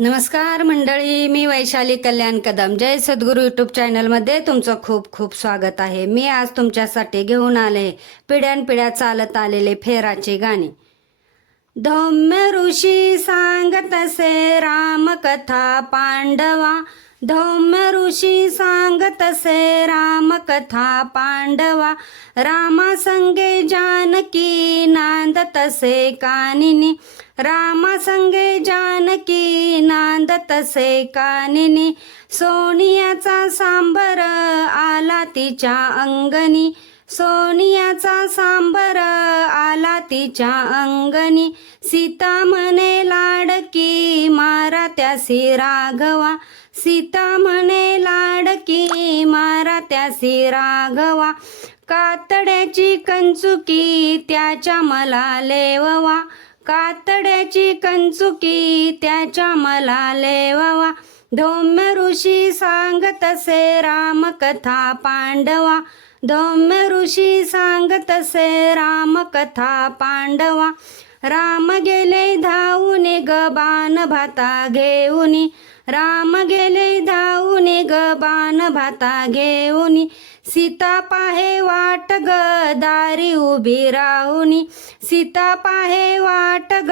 नमस्कार मंडळी मी वैशाली कल्याण कदम. जय सद्गुरू युट्यूब चॅनलमध्ये तुमचं खूप खूप स्वागत आहे. मी आज तुमच्यासाठी घेऊन आले पिढ्यानपिढ्या चालत आलेले फेराचे गाणे. धौम्य ऋषी सांगत असे रामकथा पांडवा. धौम्य ऋषी सांगत असे रामकथा पांडवा. रामा संगे जानकी नांदत असे कानिनी. रामा संगे जानकी नांद तसे कानिनी सोनियाचा सांबर आला तिच्या अंगणी सोनियाचा सांबर आला तिच्या अंगणी सीता म्हणे लाडकी मारा त्यासी राघवा सीता म्हणे लाडकी मारा त्यासी राघवा कातड्याची कंचुकी त्याच्या मला लेववा कातड्याची कंचुकी त्याच्या मला लेवावा. धौम्य ऋषी सांगत असे रामकथा पांडवा. धौम्य ऋषी सांगत असे रामकथा पांडवा. राम गेले धावून ग बाण भाता घेऊनी. राम गेले धावून ग बाण भाता घेऊनी. सीता पाहे वाट ग दारी उभी राहुनी. सीता पाहे वाट ग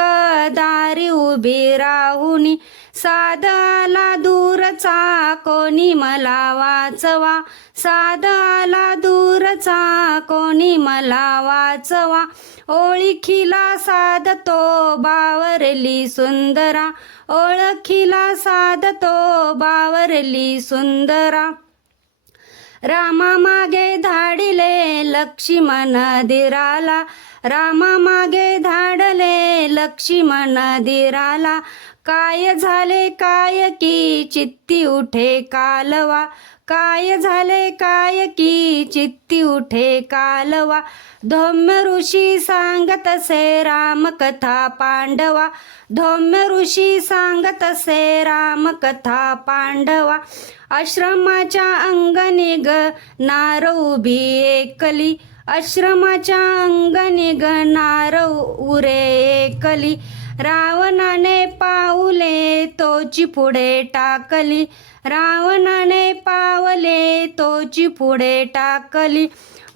दारी उभी राहुनी. साध आला दूरचा कोणी मला वाचवा. साध आला दूरचा कोणी मला वाचवा. ओळखीला साधतो बावरली सुंदरा. ओळखीला साधतो बावरली सुंदरा. रामा मागे धाडिले लक्ष्मण दिराला. रामा मागे धाडले लक्ष्मण दिराला. काय झाले काय की चित्ती उठे कालवा. काय झाले काय की चित्ती उठे कालवा. धौम्य ऋषी सांगत असे रामकथा पांडवा. धौम्य ऋषी सांगत असे रामकथा पांडवा. आश्रमाच्या अंगणी ग नार उभी एकली. आश्रमाच्या अंगणी ग नार उरे एकली. रावणाने पावले तोची पुढे टाकली. रावणाने पावले तोची पुढे टाकली.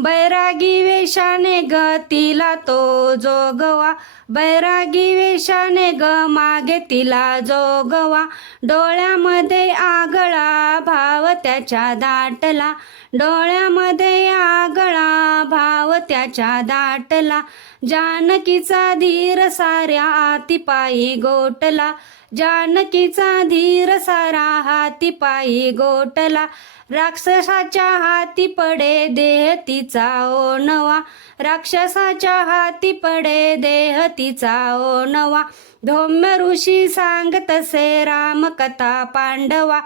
बैरागी वेशाने ग तिला तो जोगवा. बैरागी वेशाने ग मागे तिला जोगवा. डोळ्यामध्ये आगळा भाव त्याच्या दाटला. डोळ्यामध्ये आगळा भाव त्याच्या दाटला. जानकीचा धीर साऱ्या आतिपायी गोटला. जानकीचा धीर सारा हाती पायी गोटला. राक्षसाच्या हाती पडे देह तिचा ओनवा राक्षसाच्या हाती पडे देह तिचा ओनवा धौम्य ऋषी सांग तसे राम रामकथा पांडवा.